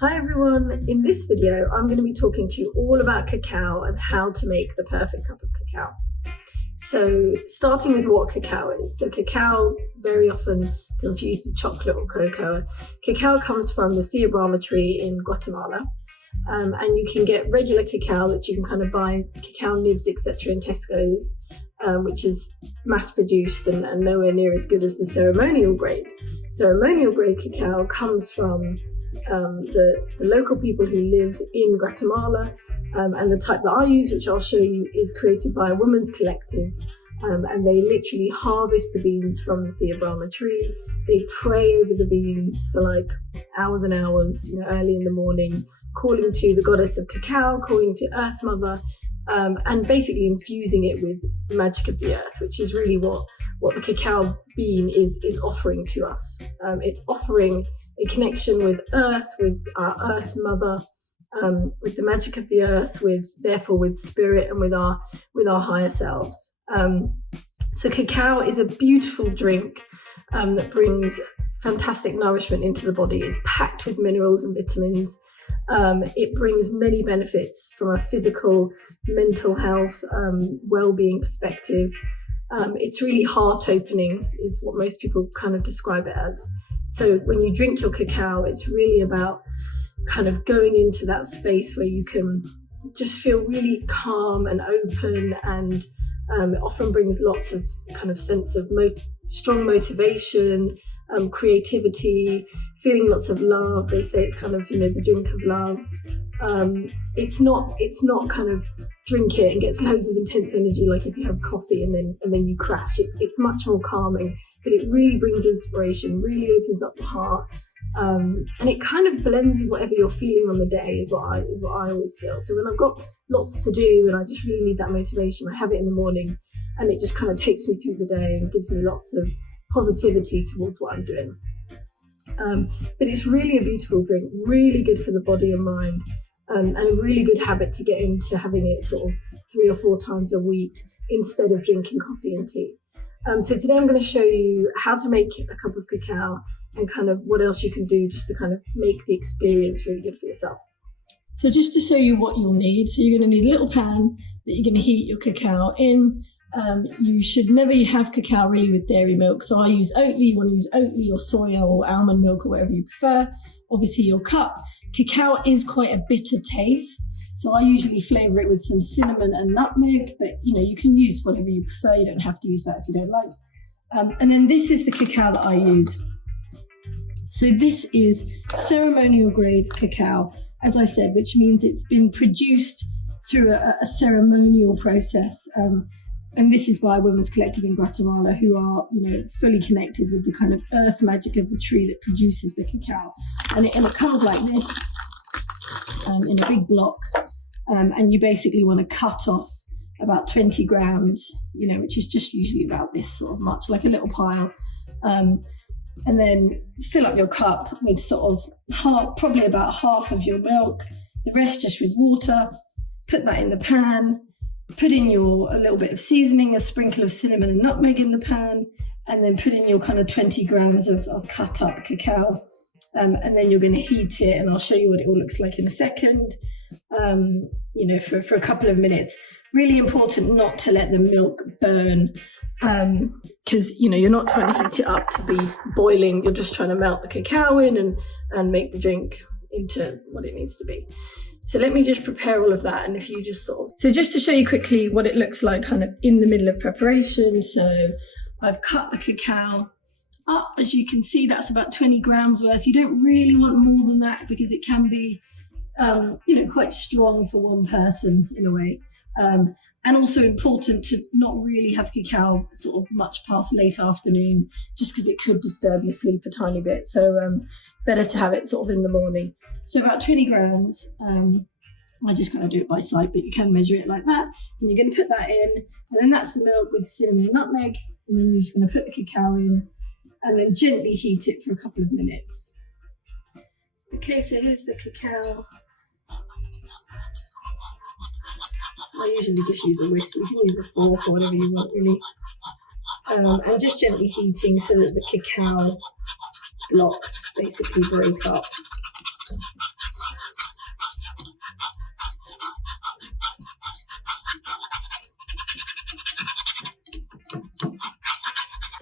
Hi everyone, in this video I'm going to be talking to you all about cacao and how to make the perfect cup of cacao. So starting with what cacao is. So cacao, very often confused with chocolate or cocoa. Cacao comes from the Theobroma tree in Guatemala, and you can get regular cacao that you can kind of buy, cacao nibs etc. in Tesco's, which is mass produced and nowhere near as good as the ceremonial grade. Ceremonial grade cacao comes from the local people who live in Guatemala, and the type that I use, which I'll show you, is created by a women's collective, and they literally harvest the beans from the Theobroma tree. They pray over the beans for like hours and hours, early in the morning, calling to the goddess of cacao, calling to Earth Mother, and basically infusing it with the magic of the earth, which is really what the cacao bean is offering to us. It's offering a connection with earth, with our Earth Mother, with the magic of the earth, therefore with spirit and with our higher selves. So cacao is a beautiful drink that brings fantastic nourishment into the body. It's packed with minerals and vitamins. It brings many benefits from a physical, mental health, well-being perspective. It's really heart-opening, is what most people kind of describe it as. So when you drink your cacao, it's really about kind of going into that space where you can just feel really calm and open, and it often brings lots of kind of sense of strong motivation, creativity, feeling lots of love. They say it's kind of, the drink of love. It's not kind of drink it and gets loads of intense energy like if you have coffee and then you crash. It's much more calming, but it really brings inspiration, really opens up the heart, and it kind of blends with whatever you're feeling on the day is what I always feel. So when I've got lots to do and I just really need that motivation, I have it in the morning, and it just kind of takes me through the day and gives me lots of positivity towards what I'm doing. But it's really a beautiful drink, really good for the body and mind, and a really good habit to get into having it sort of 3 or 4 times a week instead of drinking coffee and tea. So today I'm going to show you how to make a cup of cacao and kind of what else you can do just to kind of make the experience really good for yourself. So just to show you what you'll need, so you're going to need a little pan that you're going to heat your cacao in. You should never have cacao really with dairy milk. So I use Oatly. You want to use Oatly or soya or almond milk or whatever you prefer. Obviously your cup. Cacao is quite a bitter taste, so I usually flavour it with some cinnamon and nutmeg, but you can use whatever you prefer. You don't have to use that if you don't like. And then this is the cacao that I use. So this is ceremonial grade cacao, as I said, which means it's been produced through a ceremonial process. And this is by a women's collective in Guatemala who are, fully connected with the kind of earth magic of the tree that produces the cacao. And it comes like this, in a big block. And you basically want to cut off about 20 grams, which is just usually about this sort of much, like a little pile. And then fill up your cup with sort of probably about half of your milk, the rest just with water. Put that in the pan. Put in a little bit of seasoning, a sprinkle of cinnamon and nutmeg in the pan, and then put in your kind of 20 grams of cut up cacao. And then you're going to heat it, and I'll show you what it all looks like in a second, for a couple of minutes. Really important not to let the milk burn, because, you're not trying to heat it up to be boiling. You're just trying to melt the cacao in and make the drink into what it needs to be. So let me just prepare all of that, and if you just so just to show you quickly what it looks like kind of in the middle of preparation. So I've cut the cacao up. As you can see, that's about 20 grams worth. You don't really want more than that because it can be, quite strong for one person in a way. And also important to not really have cacao sort of much past late afternoon, just because it could disturb your sleep a tiny bit. So better to have it sort of in the morning. So about 20 grams. I just kind of do it by sight, but you can measure it like that. And you're going to put that in, and then that's the milk with cinnamon and nutmeg. And then you're just going to put the cacao in, and then gently heat it for a couple of minutes. Okay, so here's the cacao. I usually just use a whisk. You can use a fork or whatever you want, really. And just gently heating so that the cacao blocks basically break up.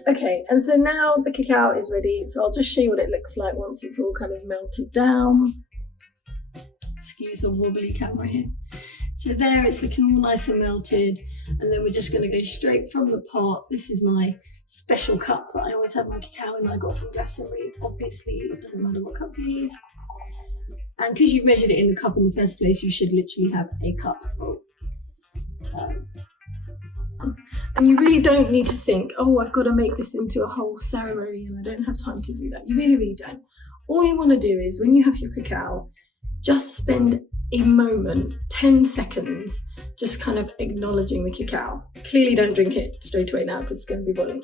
Okay, and so now the cacao is ready. So I'll just show you what it looks like once it's all kind of melted down. Excuse the wobbly camera here. So there, it's looking all nice and melted. And then we're just going to go straight from the pot. This is my special cup that I always have my cacao in that I got from Glastonbury. Obviously, it doesn't matter what cup you use. And because you've measured it in the cup in the first place, you should literally have a cup's full. And you really don't need to think, oh, I've got to make this into a whole ceremony and I don't have time to do that. You really, really don't. All you want to do is when you have your cacao, just spend a moment, 10 seconds, just kind of acknowledging the cacao. Clearly don't drink it straight away now because it's going to be boiling.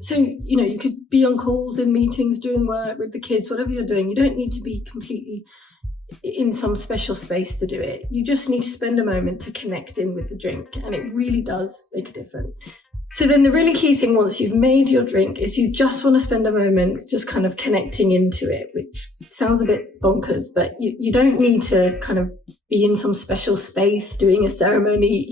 So, you could be on calls, in meetings, doing work with the kids, whatever you're doing. You don't need to be completely in some special space to do it. You just need to spend a moment to connect in with the drink, and it really does make a difference. So then the really key thing once you've made your drink is you just want to spend a moment just kind of connecting into it, which sounds a bit bonkers, but you don't need to kind of be in some special space doing a ceremony.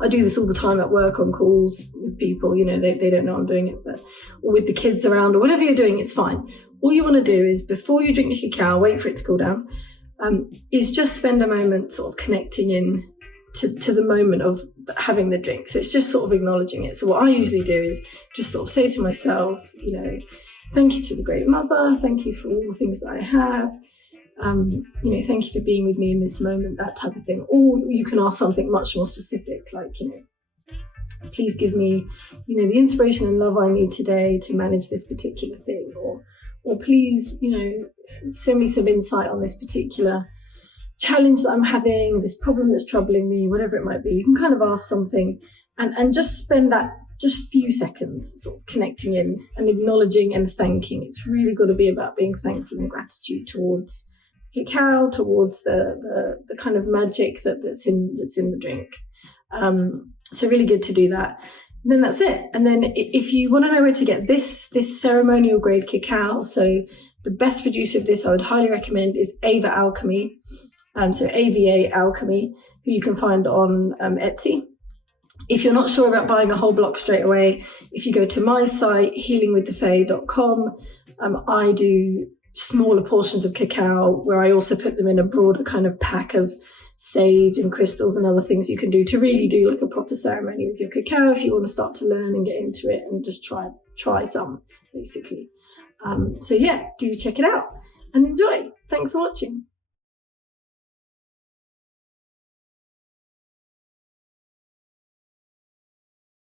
I do this all the time at work on calls with people, they don't know I'm doing it, but or with the kids around or whatever you're doing, it's fine. All you want to do is before you drink your cacao, wait for it to cool down, is just spend a moment sort of connecting in to the moment of having the drink. So it's just sort of acknowledging it. So what I usually do is just sort of say to myself, thank you to the Great Mother, thank you for all the things that I have, thank you for being with me in this moment, that type of thing. Or you can ask something much more specific, like, please give me, the inspiration and love I need today to manage this particular thing, or please, send me some insight on this particular challenge that I'm having, this problem that's troubling me, whatever it might be. You can kind of ask something and just spend that just few seconds sort of connecting in and acknowledging and thanking. It's really got to be about being thankful and gratitude towards cacao, towards the kind of magic that's in the drink. So really good to do that. And then that's it. And then if you want to know where to get this ceremonial grade cacao, so the best producer of this I would highly recommend is Ava Alchemy. So AVA Alchemy, who you can find on Etsy. If you're not sure about buying a whole block straight away, if you go to my site, healingwiththefae.com, I do smaller portions of cacao where I also put them in a broader kind of pack of sage and crystals and other things you can do to really do like a proper ceremony with your cacao if you want to start to learn and get into it and just try some, basically. So yeah, do check it out and enjoy. Thanks for watching.